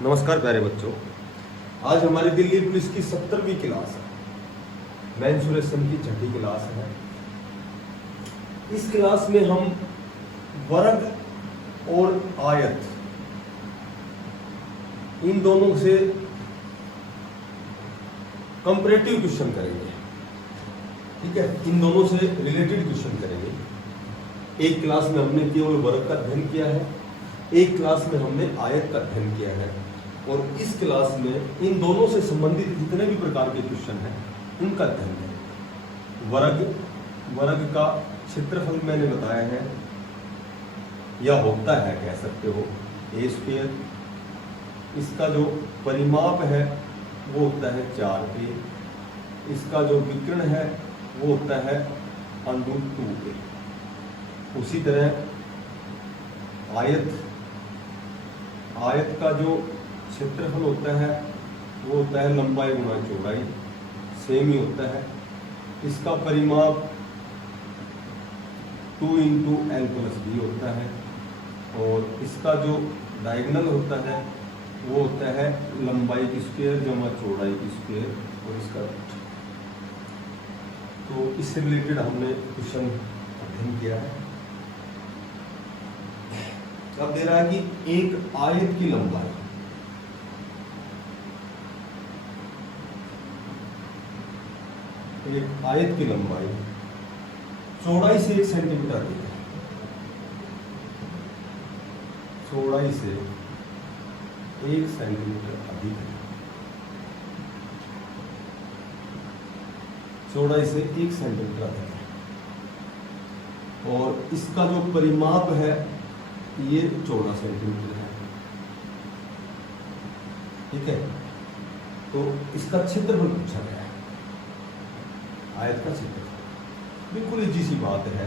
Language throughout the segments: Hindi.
नमस्कार प्यारे बच्चों, आज हमारी दिल्ली पुलिस की 70वीं क्लास है। मेंसुरेशन की छठी क्लास है। इस क्लास में हम वर्ग और आयत इन दोनों से कंपैरेटिव क्वेश्चन करेंगे। ठीक है, इन दोनों से रिलेटेड क्वेश्चन करेंगे। एक क्लास में हमने केवल वर्ग का अध्ययन किया है, एक क्लास में हमने आयत का अध्ययन किया है, और इस क्लास में इन दोनों से संबंधित जितने भी प्रकार के क्वेश्चन हैं उनका अध्ययन है। वर्ग का क्षेत्रफल मैंने बताया है, या होता है कह सकते हो ए स्क्वायर। इसका जो परिमाप है वो होता है 4a। इसका जो विकर्ण है वो होता है √2a। उसी तरह आयत का जो क्षेत्रफल होता है वो होता है लंबाई गुणा चौड़ाई, सेम ही होता है। इसका परिमाप 2 × l + b होता है, और इसका जो डायगोनल होता है वो होता है लंबाई की स्क्वायर जमा चौड़ाई की स्क्वायर, और इसका रूट। तो इससे रिलेटेड हमने क्वेश्चन अध्ययन किया है। अब दे रहा है कि एक आयत की लंबाई, एक आयत की लंबाई चौड़ाई से 1 सेंटीमीटर अधिक है। चौड़ाई से 1 सेंटीमीटर अधिक है। चौड़ाई से 1 सेंटीमीटर अधिक है, और इसका जो परिमाप है ये 14 सेंटीमीटर है। ठीक है, तो इसका क्षेत्रफल पूछा गया है, आयत का क्षेत्रफल। बिल्कुल इजी सी बात है।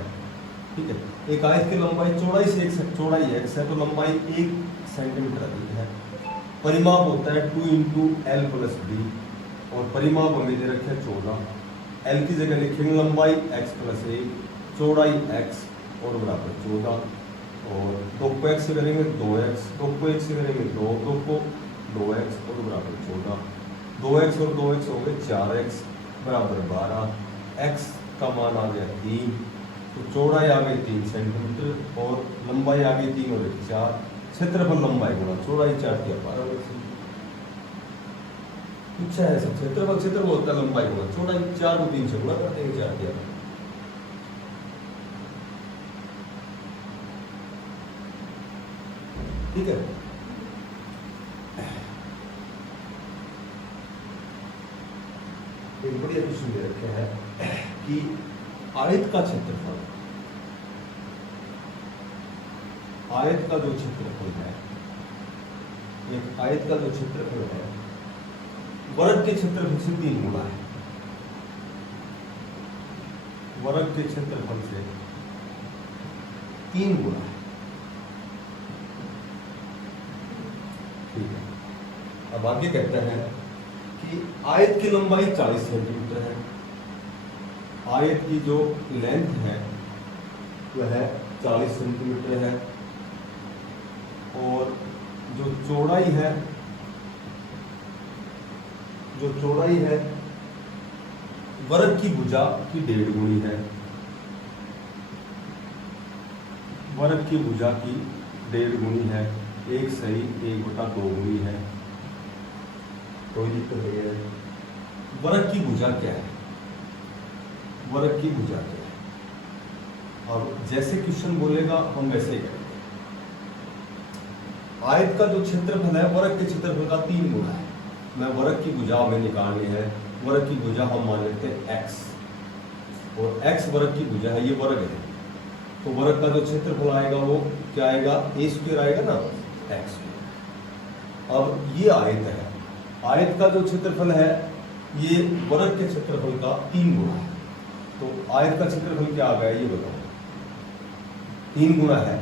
ठीक है, एक आयत की लंबाई चौड़ाई से चौड़ाई x है, तो लंबाई 1 सेंटीमीटर अधिक है। परिमाप होता है 2 × l + b, और परिमाप हमें दे रखे 14। l की जगह लिखेंगे लंबाई x + 1, चौड़ाई x और बराबर 14, और 2 को x से करेंगे 2x, 2 को 1 से करेंगे 2, 2 को 2x और बराबर 14। 2x और 2x हो गए 4x बराबर 12। x का मान आ गया 3, तो चौड़ाई आ गई 3 सेंटीमीटर, और लंबाई आ गई 3 और 1 4। क्षेत्रफल लंबाई गुणा चौड़ाई 4 × 12। पूछा है सब क्षेत्रफल होता है लंबाई गुणा चौड़ाई। 4 को 3 से गुणा कर देंगे 4 × 12। ठीक है, एक बढ़िया क्वेश्चन दे रखे हैं कि आयत का क्षेत्रफल, आयत का जो क्षेत्रफल है, एक आयत का जो क्षेत्रफल है वर्ग के क्षेत्रफल से 3 गुना है। वर्ग के क्षेत्रफल से 3 गुना है। ठीक है, अब आगे कहते हैं कि आयत की लंबाई 40 सेंटीमीटर है। आयत की जो लेंथ है वह 40 सेंटीमीटर है, और जो चौड़ाई है, वर्ग की भुजा की 1.5 गुनी है। वर्ग की भुजा की 1.5 गुनी है। एक सही 1/2 गुनी है। कोई दिक्कत नहीं है। वर्ग की भुजा क्या है? वर्ग की भुजा क्या है? अब जैसे क्वेश्चन बोलेगा हम वैसे ही करेंगे। आयत का जो क्षेत्रफल है वर्ग के क्षेत्रफल का 3 गुना है। मैं वर्ग की भुजा हमें निकालनी है। वर्ग की भुजा हम मान लेते हैं x, और x वर्ग की भुजा है, ये वर्ग है, तो वर्ग का जो क्षेत्रफल आएगा वो क्या आएगा? a² आएगा ना, x²। अब ये आयत है, आयत का जो क्षेत्रफल है ये वर्ग के क्षेत्रफल का 3 गुना है। तो आयत का क्षेत्रफल क्या आ गया ये बताओ? 3 गुना है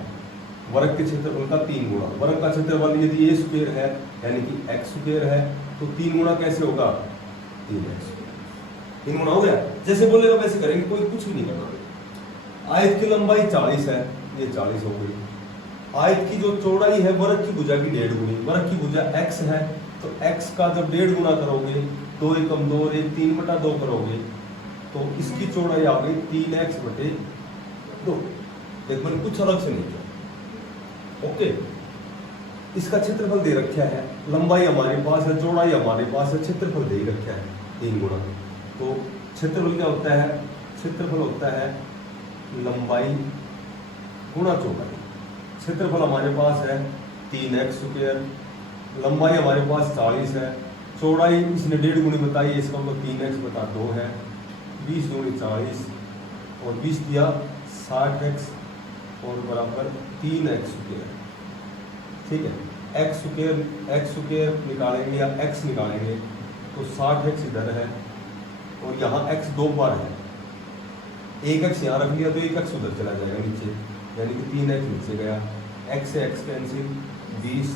वर्ग के क्षेत्रफल का 3 गुना। वर्ग का क्षेत्रफल यदि a² है यानी कि x² है, तो 3 गुना कैसे होगा? 3x²। 3 गुना हो गया। जैसे बोलेगा वैसे करेंगे, कोई कुछ भी नहीं करना। आयत की लंबाई 40 है, ये 40 हो गई। आयत की जो चौड़ाई है वर्ग की भुजा की 1.5 गुनी, वर्ग की भुजा x है तो x का जब 1.5 गुना करोगे 2 एकम 2 और 3/2 करोगे तो इसकी चौड़ाई आ गई 3x/2। देख मैंने कुछ अलग से नहीं किया। ओके, इसका क्षेत्रफल दे रखा है, लंबाई हमारे पास है, चौड़ाई हमारे पास है, क्षेत्रफल दे रखा है 3 गुना। तो क्षेत्रफल क्या होता है? क्षेत्रफल होता है लंबाई गुणा चौड़ाई। क्षेत्रफल हमारे पास है 3x², लंबाई हमारे पास 40 है, चौड़ाई इसने 1.5 गुनी बताई है, इसका मतलब 3x/2 है। 20 दूनी 40 और 20 दिया 60x और बराबर 3x²। ठीक है, x² निकालेंगे या x निकालेंगे तो 60x इधर है और यहाँ x 2 बार है, 1x यहाँ रख लिया तो 1x उधर चला जाएगा नीचे, यानी कि 3x नीचे गया, x से x कैंसिल 20,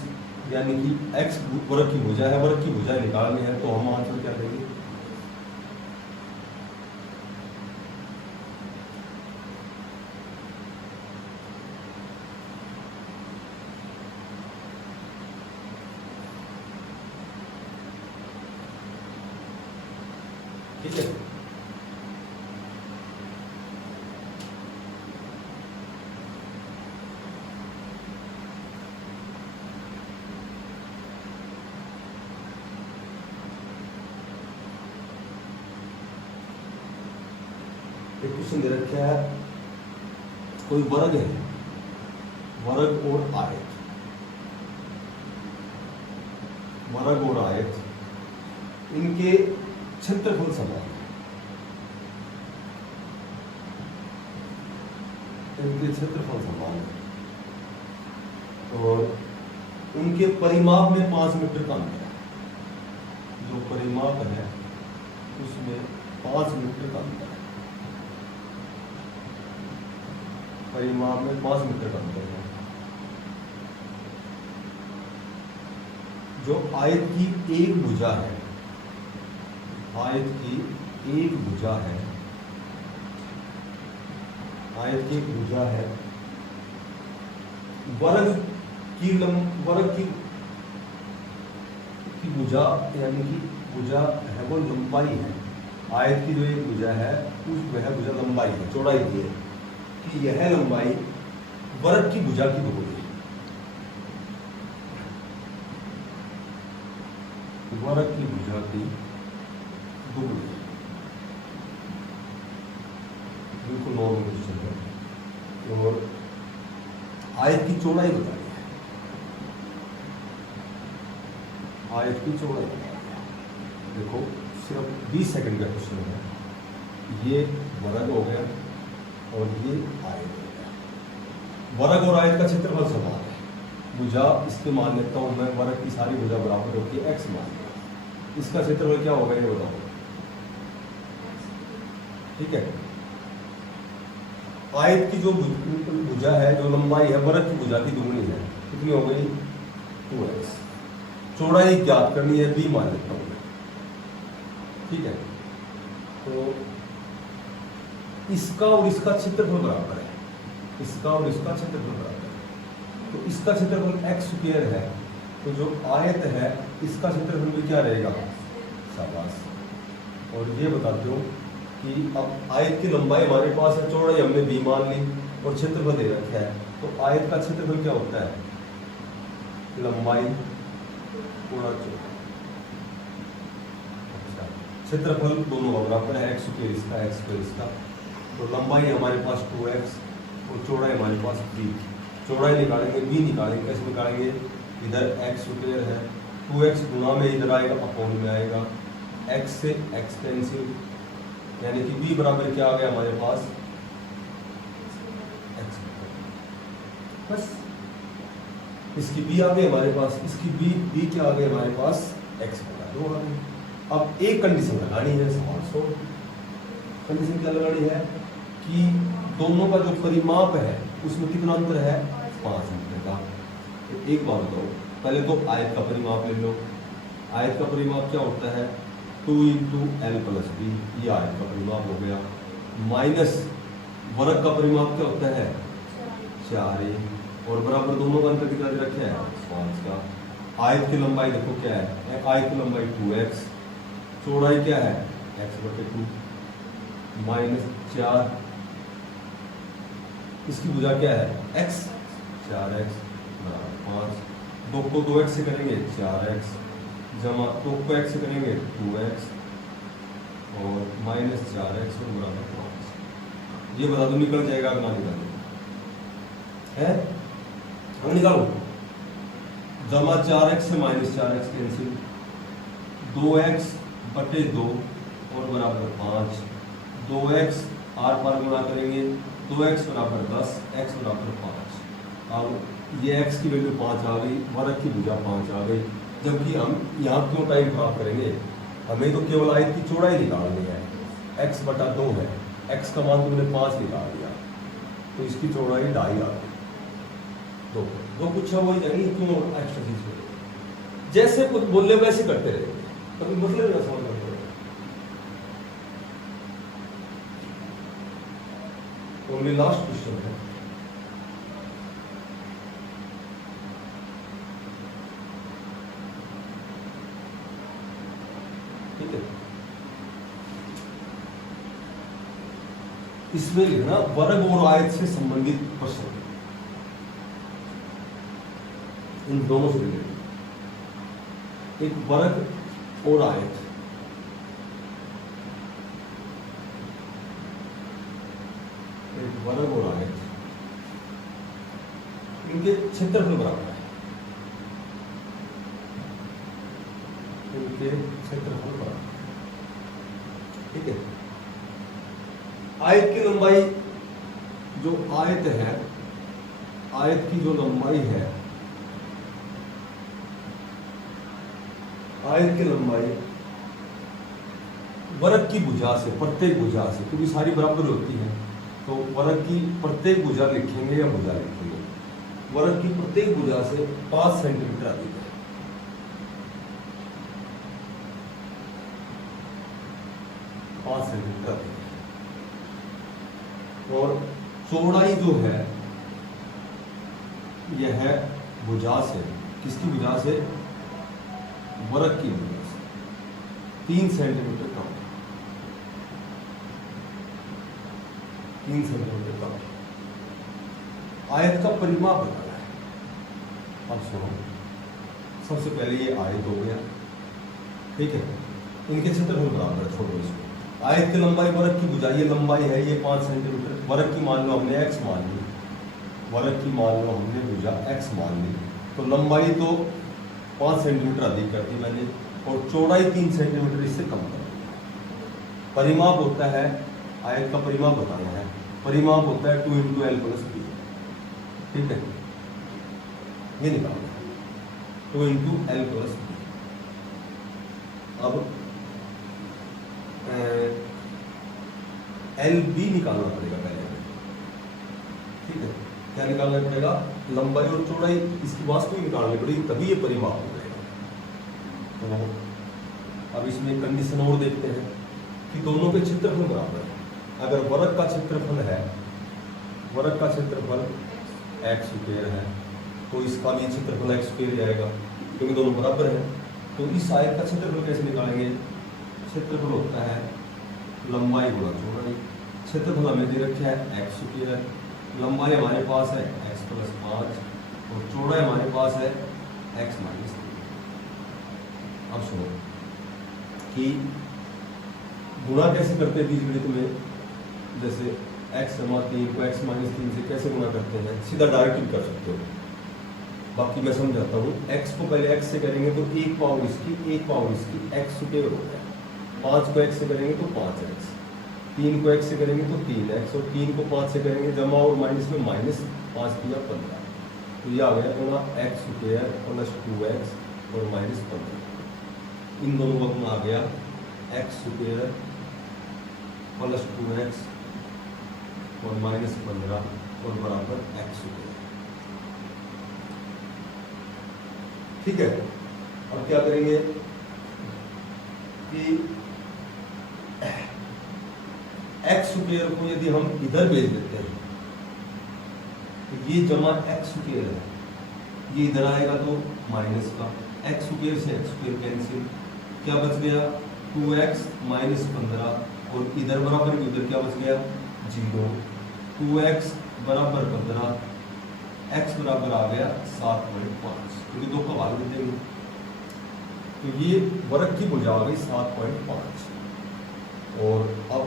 यानी कि x वर्ग की भुजा है, वर्ग की भुजा निकालनी है तो हम आंसर क्या देंगे? ठीक है, क्वेश्चन दे रखा है, कोई वर्ग है, वर्ग और आयत, वर्ग और आयत इनके क्षेत्रफल समान है, इनके क्षेत्रफल समान है और उनके परिमाप में 5 मीटर का अंतर है। जो परिमाप है उसमें 5 मीटर का अंतर है, परिमाप में 5 मीटर का अंतर है। जो आयत की एक भुजा है, आयत की एक भुजा है, आयत की एक भुजा है, वर्ग की भुजा यानी कि भुजा है वो लंबाई है, आयत की जो एक भुजा है उस वह भुजा लंबाई है, चौड़ाई की है कि यह लंबाई वर्ग की भुजा की दोगुनी है, वर्ग की भुजा की दोगुनी है। बिल्कुल नॉर्मल क्वेश्चन है। और आयत की चौड़ाई बताई है, आयत की चौड़ाई बताई है। देखो सिर्फ 20 सेकंड का क्वेश्चन है। ये वर्ग हो गया और ये आयत हो गया। वर्ग और आयत का क्षेत्रफल समान है, भुजा इसके मान लेता हूं मैं, वर्ग की सारी भुजा बराबर होती है x मान लेता हूं। इसका क्षेत्रफल क्या होगा ये बताओ? ठीक है, आयत की जो भुजा है, जो लंबाई है वर्ग की भुजा की दुगुनी है, कितनी हो गई? 2x। चौड़ाई ज्ञात करनी है, b मान लेता हूं मैं। ठीक है, तो इसका और इसका क्षेत्रफल बराबर है, इसका और इसका क्षेत्रफल बराबर है, तो इसका क्षेत्रफल x² है, तो जो आयत है इसका क्षेत्रफल भी क्या रहेगा? शाबाश। और ये बताते हो कि अब आयत की लंबाई हमारे पास है, चौड़ाई हमने b मान ली और क्षेत्रफल दे रखा है, तो आयत का क्षेत्रफल क्या होता है? लंबाई गुणा चौड़ाई। अच्छा, क्षेत्रफल दोनों बराबर है, x² इसका, x² इसका, तो लंबाई हमारे पास 2x और चौड़ाई हमारे पास b। चौड़ाई निकालेंगे, b निकालेंगे, कैसे निकालेंगे? इधर x² है, 2x गुणा में इधर आएगा, अपॉन में आएगा, x से x कैंसिल, यानी कि b बराबर क्या आ गया हमारे पास? x। बस इसकी b आ गई हमारे पास, इसकी b क्या आ गई हमारे पास? x बटा 2 आ गई। अब एक कंडीशन लगानी है, सवाल सोल्व। कंडीशन क्या लगानी है कि दोनों का जो परिमाप है उसमें कितना अंतर है? 5 मीटर का। तो एक बात बताओ, पहले तो आयत का परिमाप ले लो। आयत का परिमाप क्या होता है? 2 × L + B, ये आयत का परिमाप हो गया, माइनस वर्ग का परिमाप क्या होता है? 4a, और बराबर दोनों का अंतर कितना दे रखा है 5 का। आयत की लंबाई देखो क्या है, आयत की लंबाई 2x, चौड़ाई क्या है x/2 -4, इसकी भुजा क्या है x, 4x बराबर 5। 2 को 2x से करेंगे 4x, जमा 2 को x से करेंगे 2x और -4x और बराबर 5। ये बता दो निकल जाएगा कि ना निकल है, हम निकालो। जमा 4x से -4x कैंसिल, 2x/2 और बराबर 5, 2x आर पार गुणा करेंगे, 2x बराबर 10, x बराबर 5। अब ये x की वैल्यू 5 आ गई, वर्ग की भुजा 5 आ गई। जबकि हम यहाँ क्यों टाइम खराब करेंगे, हमें तो केवल आयत की चौड़ाई निकालनी है, x/2 है, x का मान तुमने 5 निकाल दिया तो इसकी चौड़ाई 2.5 आ गई। तो जो कुछ है वही जाएगी, क्यों एक्स्ट्रा चीज जैसे कुछ बोले वैसे करते रहे, कभी मतलब ना समझ में ओनली लास्ट क्वेश्चन है। ठीक है, इसमें लिखना वर्ग और आयत से संबंधित प्रश्न, इन दोनों से रिलेटेड, एक वर्ग और आयत, एक वर्ग और आयत, इनके क्षेत्रफल बराबर है, इनके क्षेत्रफल बराबर। ठीक है, आयत की लंबाई, जो आयत है, आयत की जो लंबाई है, आयत की लंबाई वर्ग की भुजा से, प्रत्येक भुजा से, क्योंकि सारी बराबर होती है तो वर्ग की प्रत्येक भुजा लिखेंगे या भुजा लिखेंगे, वर्ग की प्रत्येक भुजा से 5 सेंटीमीटर अधिक है। 5 सेंटीमीटर अधिक है। और चौड़ाई जो है यह है भुजा से, किसकी भुजा से, वर्ग की भुजा से 3 सेंटीमीटर कम, 3 सेंटीमीटर कम। आयत का परिमाप बताना है। अब सुनो, सबसे पहले ये आयत हो गया, ठीक है, इनके क्षेत्रफल बराबर है, छोड़ो इसको। आयत की लंबाई वर्ग की भुजा, ये लंबाई है ये 5 सेंटीमीटर, वर्ग की मान लो हमने x मान ली, वर्ग की मान लो हमने भुजा x मान ली, तो लंबाई तो 5 सेंटीमीटर अधिक कर दी मैंने, और चौड़ाई 3 सेंटीमीटर इससे कम कर दी। परिमाप होता है, आयत का परिमाप बताना है, परिमाप होता है 2 × L + B। ठीक है, ये निकालना है 2 × L + B। अब LB निकालना पड़ेगा पहले, ठीक है, क्या निकालना पड़ेगा, लंबाई और चौड़ाई इसकी वास्तविक निकालनी पड़ेगी, तभी ये परिमाप हो जाएगा। तो अब इसमें कंडीशन और देखते हैं कि दोनों के क्षेत्रफल बराबर है। अगर वर्ग का क्षेत्रफल है, वर्ग का क्षेत्रफल x² है, तो इसका भी क्षेत्रफल x² जाएगा, क्योंकि दोनों बराबर है। तो इस आयत का क्षेत्रफल कैसे निकालेंगे, क्षेत्रफल होता है लंबाई गुणा चौड़ाई। क्षेत्रफल हमें दे रखा है x², लंबाई हमारे पास है x + 5 और चौड़ाई हमारे पास है x - 3। अब सुनो कि गुणा कैसे करते हैं बीजगणित में, जैसे x - 3 को x - 3 से कैसे गुणा करते हैं, सीधा डायरेक्ट भी कर सकते हो, बाकी मैं समझाता हूँ। x को पहले x से करेंगे तो 1 पावर इसकी, 1 पावर इसकी x² होता है। 5 को x से करेंगे तो 5x, 3 को x से करेंगे तो 3x, और 3 को 5 से करेंगे जमा और माइनस में -5 × 15, तो ये आ गया गुणा x² + 2x और -15। इन दोनों का गुणा आ गया x² + 2x और -15 और बराबर x²। ठीक है, अब क्या करेंगे कि x² को यदि हम इधर भेज देते हैं, तो ये जमा एक्स स्क्वायर है, ये इधर आएगा तो माइनस का, एक्स स्क्वायर से एक्स स्क्वायर कैंसिल, क्या बच गया 2x माइनस 15, और इधर बराबर की उधर क्या बच गया 0, 2x बराबर 15, x बराबर आ गया 7.5, क्योंकि 2 का भाग दे देंगे। तो ये वर्ग की भुजा आ गई 7.5, और अब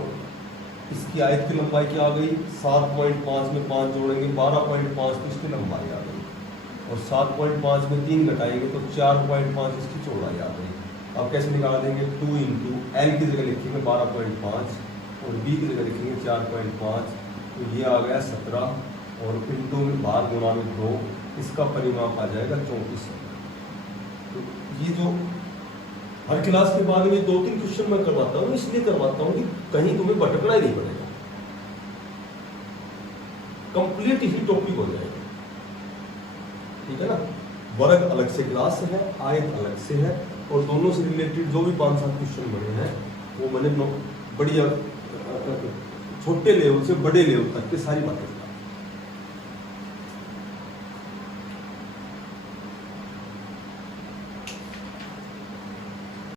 इसकी आयत की लंबाई क्या आ गई 7.5 में 5 जोड़ेंगे 12.5 तो इसकी लंबाई आ गई, और 7.5 में 3 घटाएंगे तो 4.5 इसकी चौड़ाई आ गई। अब कैसे निकाल देंगे 2 इंटू एल की जगह लिखेंगे 12.5 और बी की जगह लिखेंगे 4.5, तो ये आ गया 17, और इंटू में भाग गुणा में 2, इसका परिमाप आ जाएगा 34। तो ये जो हर क्लास के बाद में 2-3 क्वेश्चन मैं करवाता हूँ, इसलिए करवाता हूँ कि कहीं तुम्हें भटकना ही नहीं पड़ेगा, कंप्लीट ही टॉपिक हो जाएगा, ठीक है ना। वर्ग अलग से क्लास है, आयत अलग से है, और दोनों से रिलेटेड जो भी 5-7 क्वेश्चन बने हैं वो मैंने बढ़िया छोटे लेवल से बड़े लेवल तक की सारी बातें